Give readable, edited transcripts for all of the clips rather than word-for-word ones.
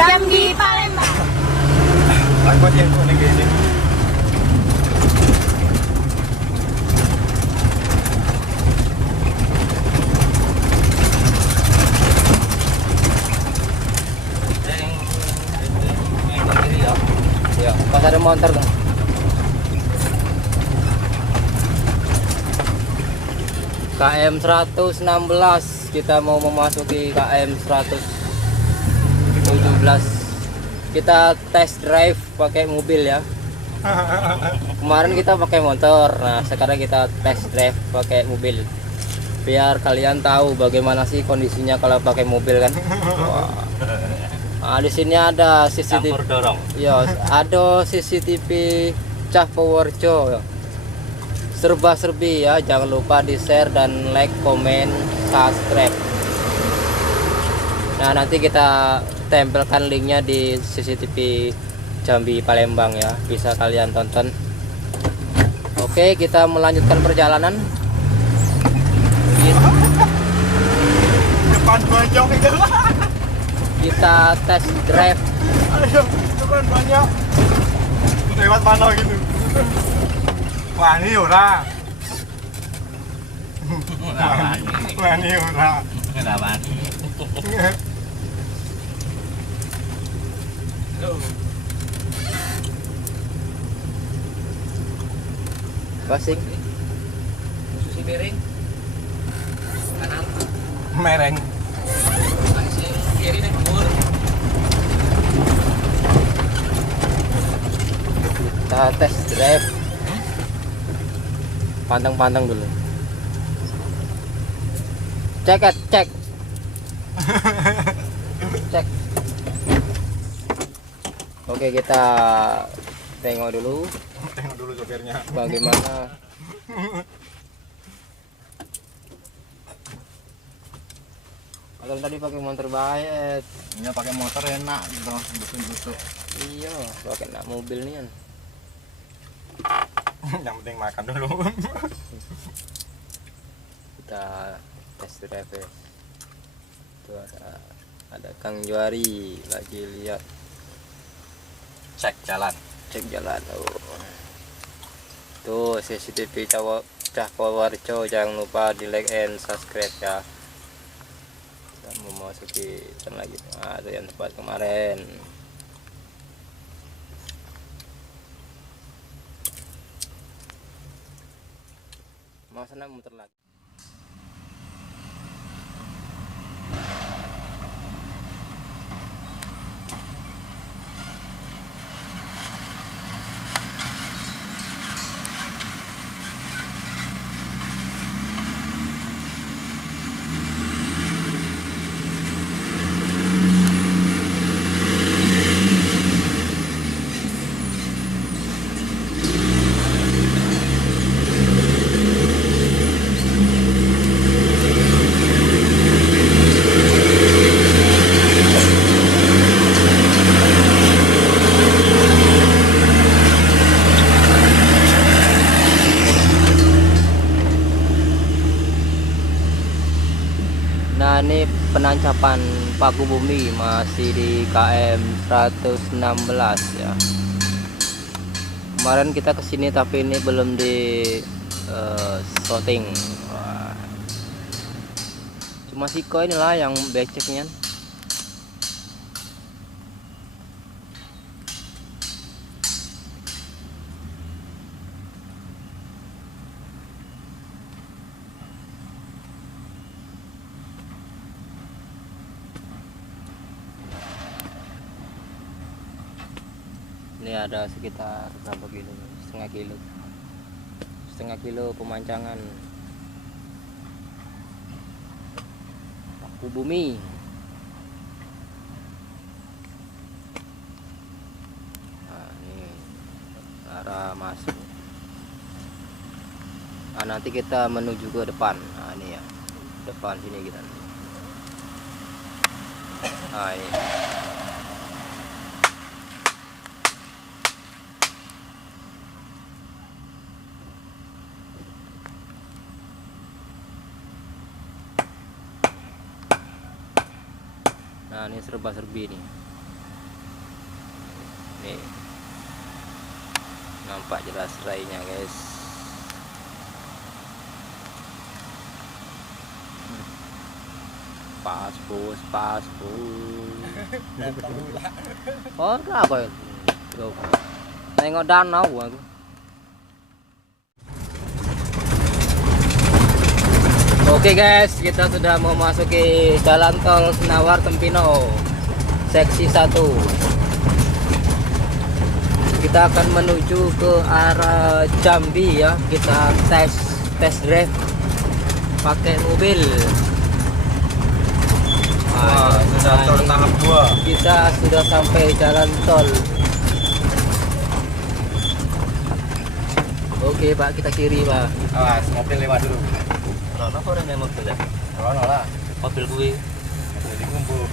Jambi Palembang. Aku yang kuning gini. Ya, pas ada motor kan. KM 116 kita mau memasuki KM 117. Kita test drive pakai mobil ya. Kemarin kita pakai motor, nah sekarang kita test drive pakai mobil. Biar kalian tahu bagaimana sih kondisinya kalau pakai mobil kan. Wah. Nah, di sini ada CCTV. Campur dorong. Ya, ada CCTV Cah Purworejo. Serba-serbi ya, jangan lupa di-share dan like, komen, subscribe. Nah, nanti kita tempelkan linknya di CCTV Jambi Palembang ya, bisa kalian tonton. Oke, kita melanjutkan perjalanan. Depan banyak itu. Kita test drive. Ayo, depan banyak. Lewat mana gitu. Wah, ini ora. Wah, ini ora. Kenapa? Basing. Susi piring. Kanan. Mereng. Langsung kiri nih bur. Kita test drive. Pantang-pantang dulu. Cek. Cek. Oke, kita tengok dulu Tengok dulu sopirnya. bagaimana. Kalau tadi pakai motor baik. Ini pakai motor enak gitu, busuk-busuk. Iya, pakai nak mobil nih kan. Yang penting makan dulu. Kita test drive ya. Itu ada Kang Juari lagi lihat Cek jalan. jalan. Tuh CCTV Cah Purworejo, jangan lupa di like and subscribe ya. Kita memasuki jalan lagi. Nah, itu yang tempat kemarin. Mau sana muter lagi. Nah, ini penancapan paku bumi masih di KM 116 ya. Kemarin kita kesini tapi ini belum di shooting. Wah. Cuma Siko inilah yang beceknya. Ini ada sekitar berapa kilo? Setengah kilo pemancangan paku bumi. Nah, ini arah masuk. Nah, nanti kita menuju ke depan. Nah, ini ya, depan sini kita. Nah, ini. Nah, ini serba-serbi nih. Oke. Nampak jelas rainya guys. Pas bos, pas bos. Oh, kenapa ya? Tuh. Nengok danau aku. Oke guys, kita sudah memasuki jalan tol Senawar Tempino seksi 1. Kita akan menuju ke arah Jambi ya. Kita tes drive pakai mobil. Wah, sudah tol tahap 2. Kita sudah sampai jalan tol. Oke Pak, kita kiri Pak. Awas, mobil lewat dulu. Rono kok ada mobil ya? Rono lah. Mobil gue. Jadi kumpul.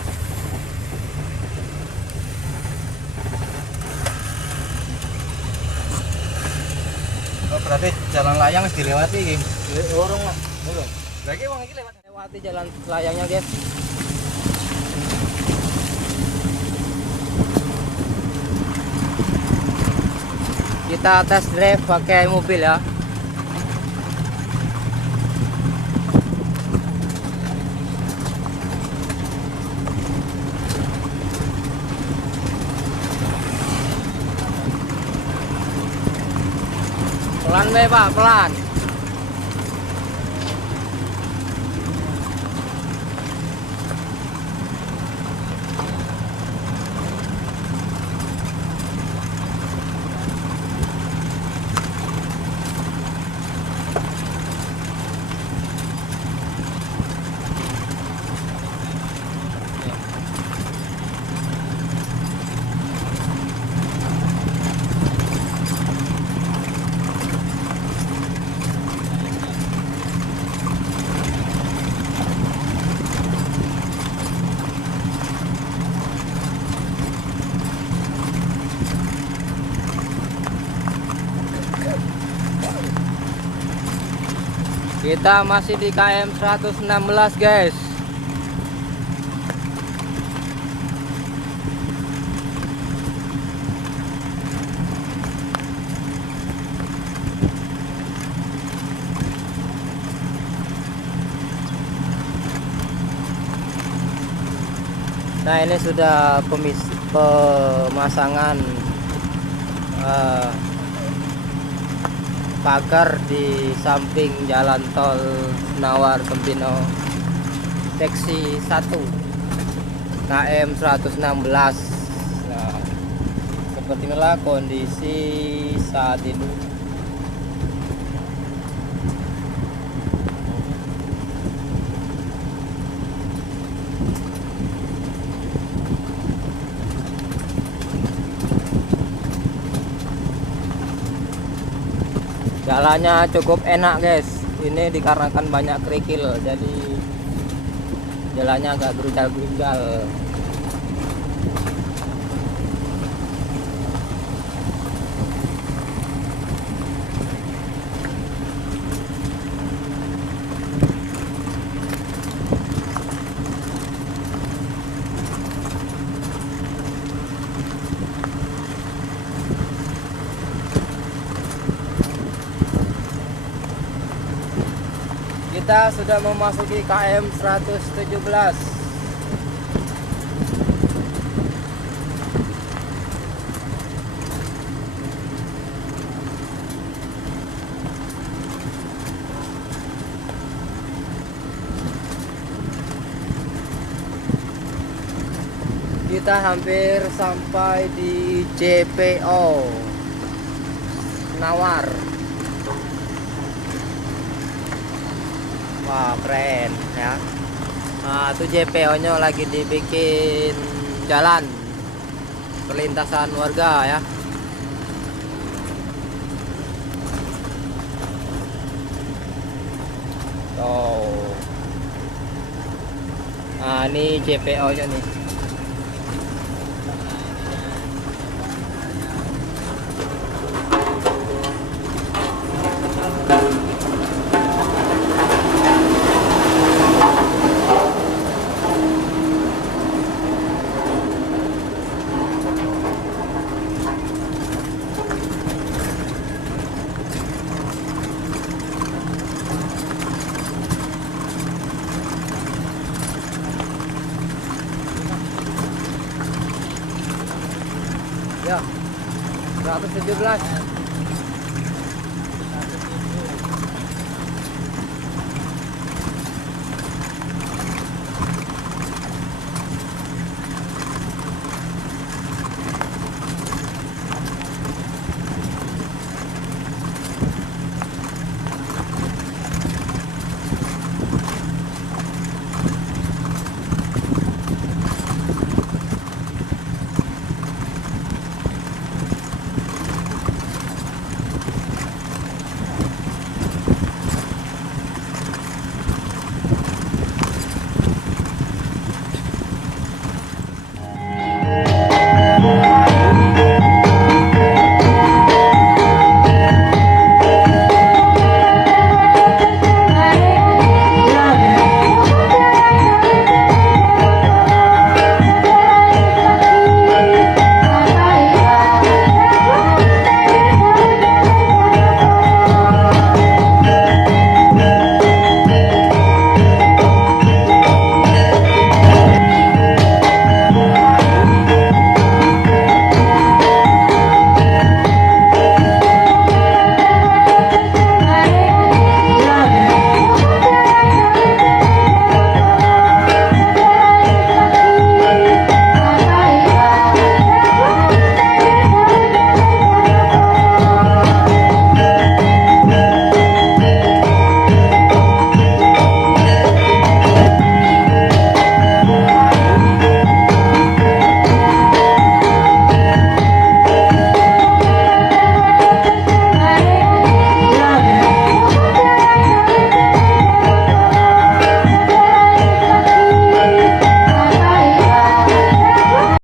Oh, berarti jalan layang harus dilewati, Kim. Orang lah. Belum. Lagi wong iki lewat. Lewati jalan layangnya guys. Kita tes drive pakai mobil ya. Pelan be Pak, pelan. Kita masih di KM 116 guys. Nah ini sudah pemasangan pagar di samping jalan tol Senawar Tempino seksi 1 KM 116. Nah, seperti inilah kondisi saat ini. Jalannya cukup enak guys. Ini dikarenakan banyak kerikil, jadi jalannya agak gerunjal-gerunjal. Kita sudah memasuki KM 117. Kita hampir sampai di JPO Senawar. Wah keren ya. Nah itu JPO nya lagi dibikin jalan perlintasan warga ya. Tuh. Nah ini JPO nya nih. Ya. 117.